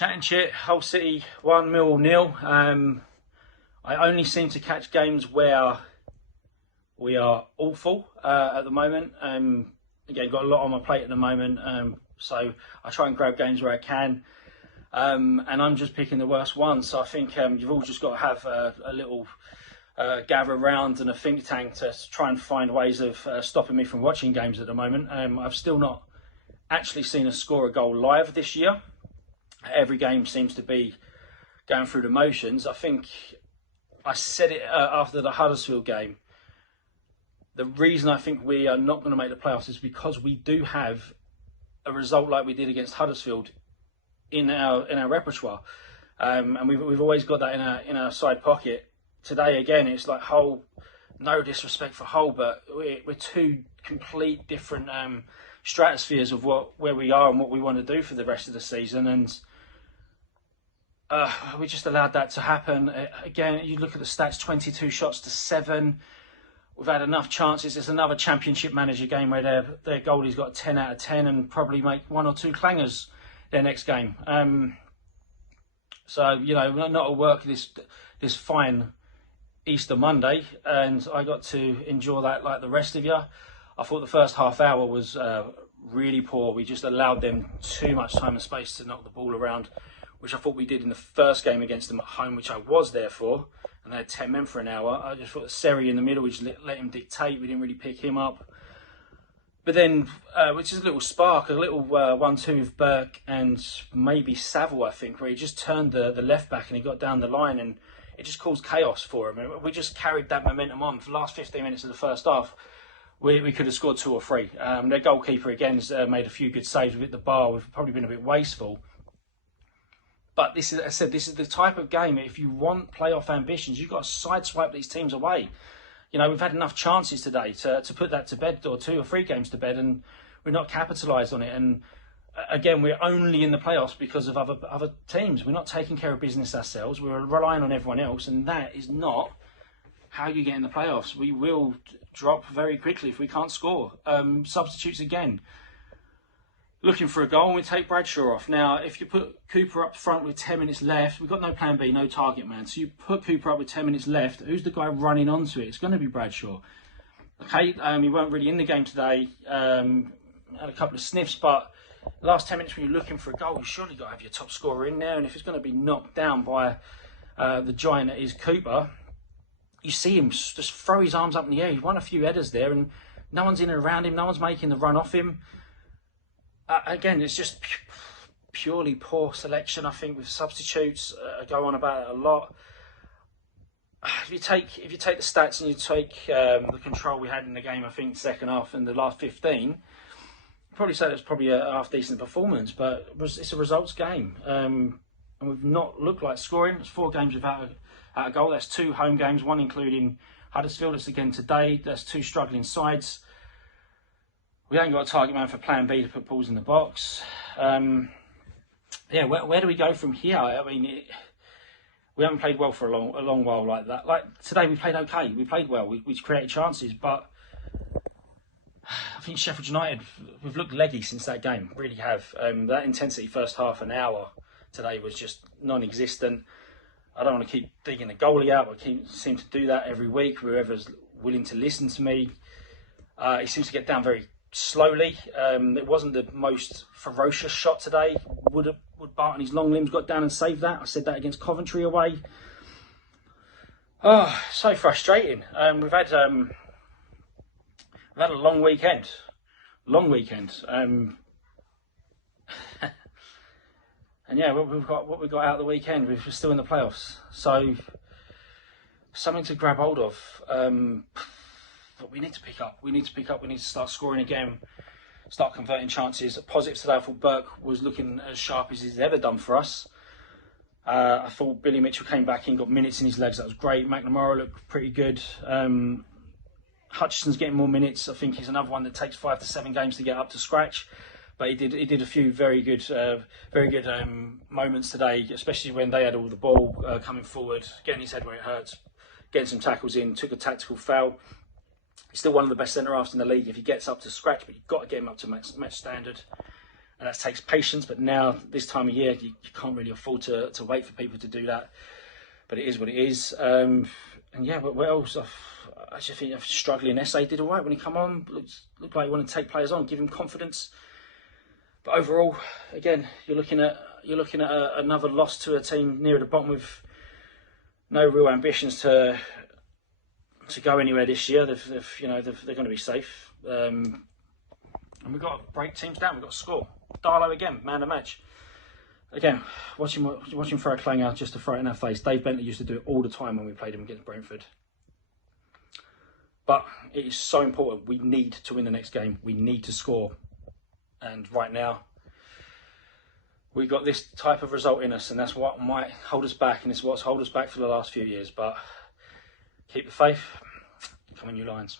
Chat and Chit, Hull City 1, Millwall 0. I only seem to catch games where we are awful at the moment. Again, got a lot on my plate at the moment, so I try and grab games where I can. And I'm just picking the worst ones. So I think you've all just got to have a little gather around and a think tank to try and find ways of stopping me from watching games at the moment. I've still not actually seen us score a goal live this year. Every game seems to be going through the motions. I think I said it after the Huddersfield game. The reason I think we are not going to make the playoffs is because we do have a result like we did against Huddersfield in our repertoire, and we've always got that in our side pocket. Today again, it's like Hull. No disrespect for Hull, but we're two complete different stratospheres of where we are and what we want to do for the rest of the season, and we just allowed that to happen. Again, you look at the stats: 22 shots to 7. We've had enough chances. It's another Championship manager game where their goalie's got 10 out of 10 and probably make 1 or 2 clangers their next game. So, you know, not at work this fine Easter Monday, and I got to enjoy that like the rest of you. I thought the first half hour was really poor. We just allowed them too much time and space to knock the ball around, which I thought we did in the first game against them at home, which I was there for, and they had 10 men for an hour. I just thought that Seri in the middle, we just let him dictate. We didn't really pick him up. But then, which is a little spark, a little 1-2 with Burke and maybe Saville, I think, where he just turned the left back and he got down the line, and it just caused chaos for him. And we just carried that momentum on. For the last 15 minutes of the first half, we could have scored 2 or 3. Their goalkeeper, again, has made a few good saves. We've hit the bar. We've probably been a bit wasteful. But this is, as I said, this is the type of game, if you want playoff ambitions, you've got to sideswipe these teams away. You know, we've had enough chances today to put that to bed, or 2 or 3 games to bed, and we're not capitalised on it. And again, we're only in the playoffs because of other teams. We're not taking care of business ourselves. We're relying on everyone else, and that is not how you get in the playoffs. We will drop very quickly if we can't score. Substitutes again. Looking for a goal, and we take Bradshaw off. Now, if you put Cooper up front with 10 minutes left, we've got no plan B, no target man. So you put Cooper up with 10 minutes left, who's the guy running onto it? It's going to be Bradshaw. Okay, he weren't really in the game today. Had a couple of sniffs, but the last 10 minutes when you're looking for a goal, you surely got to have your top scorer in there. And if it's going to be knocked down by the giant that is Cooper, you see him just throw his arms up in the air. He won a few headers there, and no one's in and around him. No one's making the run off him. Again, it's just purely poor selection, I think, with substitutes. I go on about it a lot. If you take the stats and you take the control we had in the game, I think, second half and the last 15, I'd probably say it's probably a half-decent performance, but it's a results game. And we've not looked like scoring. It's 4 games without a goal. That's 2 home games, 1 including Huddersfield. That's again today. That's 2 struggling sides. We ain't got a target man for plan B to put balls in the box. Yeah, where do we go from here? I mean, we haven't played well for a long while like that. Like today, we played okay. We played well. We created chances, but I think Sheffield United, we've looked leggy since that game. Really have. That intensity first half an hour today was just non-existent. I don't want to keep digging the goalie out, but I seem to do that every week. Whoever's willing to listen to me, he seems to get down very slowly. It wasn't the most ferocious shot today. Would Barton, his long limbs, got down and saved that? I said that against Coventry away. Oh, so frustrating. We've had a long weekend. And yeah, what we got out of the weekend, we're still in the playoffs. So something to grab hold of. But we need to pick up. We need to start scoring again, start converting chances. Positives today, I thought Burke was looking as sharp as he's ever done for us. I thought Billy Mitchell came back in, got minutes in his legs. That was great. McNamara looked pretty good. Hutchison's getting more minutes. I think he's another one that takes 5 to 7 games to get up to scratch. But he did a few very good moments today, especially when they had all the ball coming forward, getting his head where it hurts, getting some tackles in, took a tactical foul. He's still one of the best centre-halves in the league if he gets up to scratch, but you've got to get him up to match standard. and that takes patience. But now, this time of year, you can't really afford to wait for people to do that. But it is what it is. And yeah, but what else? I just think struggling. SA did all right when he come on. Looked like he wanted to take players on, give him confidence. But overall, again, you're looking at another loss to a team near the bottom with no real ambitions to go anywhere this year. They're going to be safe. And we've got to break teams down. We've got to score. Darlow again, man of the match. Again, watching throw a clanger just to throw it in our face. Dave Bentley used to do it all the time when we played him against Brentford. But it is so important. We need to win the next game. We need to score. And right now, we've got this type of result in us, and that's what might hold us back, and it's what's held us back for the last few years. But keep the faith. Come on, you Lions.